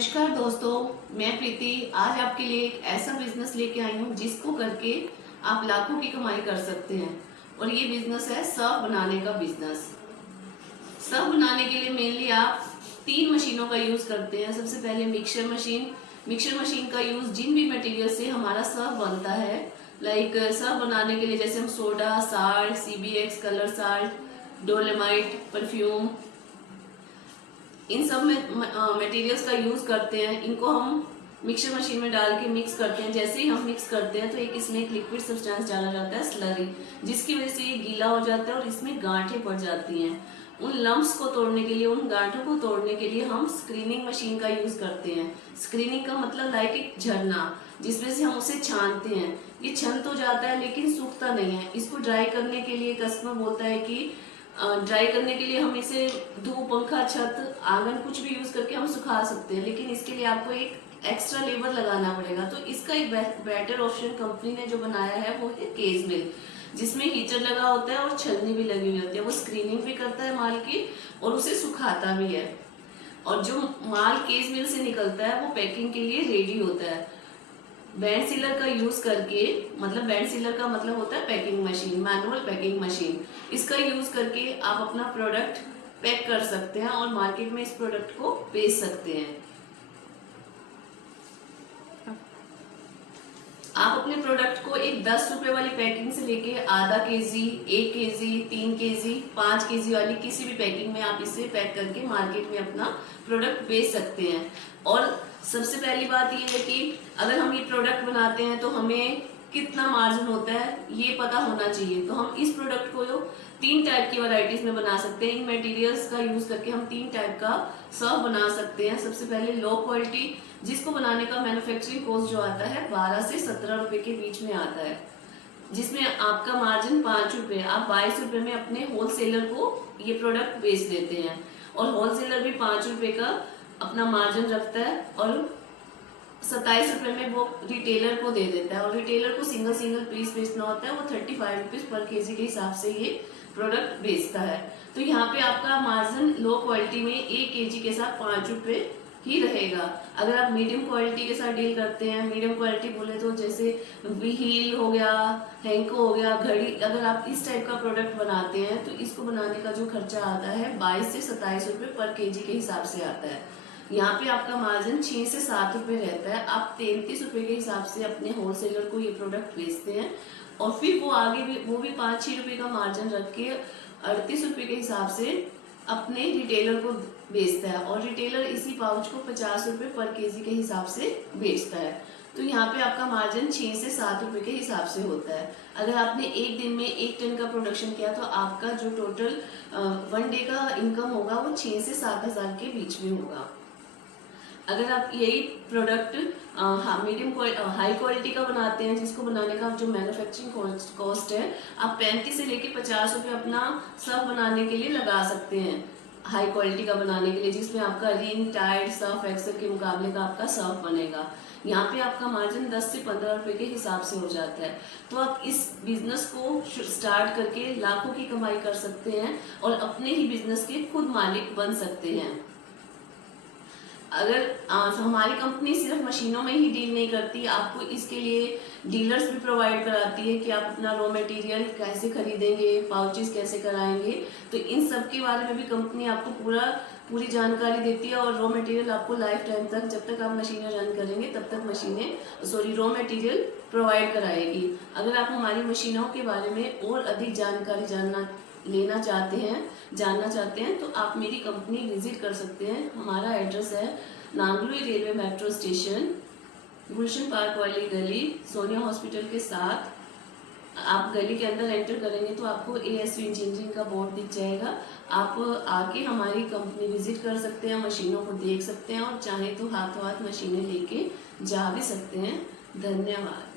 नमस्कार दोस्तों, मैं प्रीति आज आपके लिए एक ऐसा बिजनेस लेके आई हूँ जिसको करके आप लाखों की कमाई कर सकते हैं। और ये बिजनेस है सर्फ बनाने का बिजनेस। सर्फ बनाने के लिए मेनली आप 3 मशीनों का यूज करते हैं। सबसे पहले मिक्सर मशीन का यूज जिन भी मटेरियल से हमारा सर्फ बनता है, लाइक सर्फ बनाने के लिए जैसे हम soda, salt, CBX, colour salt, dolomite, perfume, इन सब में मटेरियल्स का यूज करते हैं। इनको हम मिक्सर मशीन में डाल के मिक्स करते हैं। जैसे ही हम मिक्स करते हैं तो इसमें एक लिक्विड सब्सटेंस डाला जाता है, स्लरी, जिसकी वजह से ये गीला हो जाता है और इसमें गांठें पड़ जाती हैं। उन लम्प्स को तोड़ने के लिए, उन गांठों को तोड़ने के लिए हम स्क्रीनिंग मशीन का यूज करते हैं। स्क्रीनिंग का मतलब लाइक एक झरना, जिसमें से हम उसे छानते हैं। ये छन तो जाता है लेकिन सूखता नहीं है। इसको ड्राई करने के लिए कस्टमर बोलता है कि ड्राई करने के लिए हम इसे धूप, पंखा, छत, आंगन कुछ भी यूज करके हम सुखा सकते हैं, लेकिन इसके लिए आपको एक एक्स्ट्रा लेबर लगाना पड़ेगा। तो इसका एक बेटर ऑप्शन कंपनी ने जो बनाया है वो है केज मिल, जिसमें हीटर लगा होता है और छलनी भी लगी हुई होती है। वो स्क्रीनिंग भी करता है माल की और उसे सुखाता भी है। और जो माल केज मिल से निकलता है वो पैकिंग के लिए रेडी होता है। बैंड सीलर का यूज करके, मतलब बैंड सीलर का मतलब होता है packing machine, manual packing machine. इसका यूज करके आप अपना प्रोडक्ट पैक कर सकते हैं और मार्केट में इस प्रोडक्ट को बेच सकते हैं। आप अपने प्रोडक्ट को एक 10 रुपए वाली पैकिंग से लेके आधा केजी, 1 केजी, 3 केजी, 5 केजी वाली किसी भी पैकिंग में आप इसे पैक करके मार्केट में अपना प्रोडक्ट बेच सकते हैं। और सबसे पहली बात ये है कि अगर हम ये प्रोडक्ट बनाते हैं तो हमें कितना मार्जिन होता है ये पता होना चाहिए। तो हम इस प्रोडक्ट को 3 टाइप की वैरायटीज में बना सकते हैं। इन मटेरियल्स का यूज करके हम 3 टाइप का सर्फ बना सकते हैं। सबसे पहले लो क्वालिटी, जिसको बनाने का मैन्युफैक्चरिंग कॉस्ट जो आता है 12 से 17 रुपए के बीच में आता है, जिसमें आपका मार्जिन 5 रुपए, आप 22 रुपए में अपने होलसेलर को ये प्रोडक्ट बेच देते हैं। और होलसेलर भी 5 रुपए का अपना मार्जिन रखता है और 27 रुपए में वो रिटेलर को दे देता है। और रिटेलर को सिंगल पीस बेचना होता है, वो 35 रुपीज पर केजी के हिसाब से ये प्रोडक्ट बेचता है। तो यहाँ पे आपका मार्जिन लो क्वालिटी में 1 केजी के साथ 5 रुपए ही रहेगा। अगर आप मीडियम क्वालिटी के साथ डील करते हैं, मीडियम क्वालिटी बोले तो जैसे व्हील हो गया, हैंको हो गया, घड़ी, अगर आप इस टाइप का प्रोडक्ट बनाते हैं तो इसको बनाने का जो खर्चा आता है 22 से 27 रुपए पर केजी के हिसाब से आता है। यहाँ पे आपका मार्जिन 6 से 7 रुपए रहता है। आप 33 रुपए के हिसाब से अपने होलसेलर को ये प्रोडक्ट बेचते हैं और फिर वो आगे भी 5-6 रुपए का मार्जिन रख के 38 रुपए के हिसाब से अपने रिटेलर को बेचता है। और रिटेलर इसी पाउच को 50 रुपए पर केजी के हिसाब से बेचता है। तो यहाँ पे आपका मार्जिन 6 से 7 रुपए के हिसाब से होता है। अगर आपने एक दिन में 1 टन का प्रोडक्शन किया तो आपका जो टोटल 1 डे का इनकम होगा वो 6 से 7 हजार के बीच में होगा। अगर आप यही प्रोडक्ट मीडियम हाई क्वालिटी का बनाते हैं, जिसको बनाने का जो मैन्युफैक्चरिंग कॉस्ट है आप 35 से लेके 50 रुपए अपना सर्फ बनाने के लिए लगा सकते हैं, हाई क्वालिटी का बनाने के लिए, जिसमें आपका रिन, टाइड, सर्फ एक्सेल के मुकाबले का आपका सर्फ बनेगा। यहाँ पे आपका मार्जिन 10 से 15 रुपए के हिसाब से हो जाता है। तो आप इस बिजनेस को स्टार्ट करके लाखों की कमाई कर सकते हैं और अपने ही बिजनेस के खुद मालिक बन सकते हैं। अगर हमारी कंपनी सिर्फ मशीनों में ही डील नहीं करती, आपको इसके लिए डीलर्स भी प्रोवाइड कराती है कि आप अपना रॉ मटेरियल कैसे खरीदेंगे, पाउचेस कैसे कराएंगे। तो इन सब के बारे में भी कंपनी आपको पूरी जानकारी देती है और रॉ मटेरियल आपको लाइफ टाइम तक, जब तक आप मशीनें रन करेंगे तब तक रॉ मटेरियल प्रोवाइड कराएगी। अगर आप हमारी मशीनों के बारे में और अधिक जानकारी जानना चाहते हैं तो आप मेरी कंपनी विजिट कर सकते हैं। हमारा एड्रेस है नांगलोई रेलवे मेट्रो स्टेशन, गुलशन पार्क वाली गली, सोनिया हॉस्पिटल के साथ। आप गली के अंदर एंटर करेंगे तो आपको ASV इंजीनियरिंग का बोर्ड दिख जाएगा। आप आके हमारी कंपनी विजिट कर सकते हैं, मशीनों को देख सकते हैं और चाहे तो हाथों हाथ मशीनें लेके जा भी सकते हैं। धन्यवाद।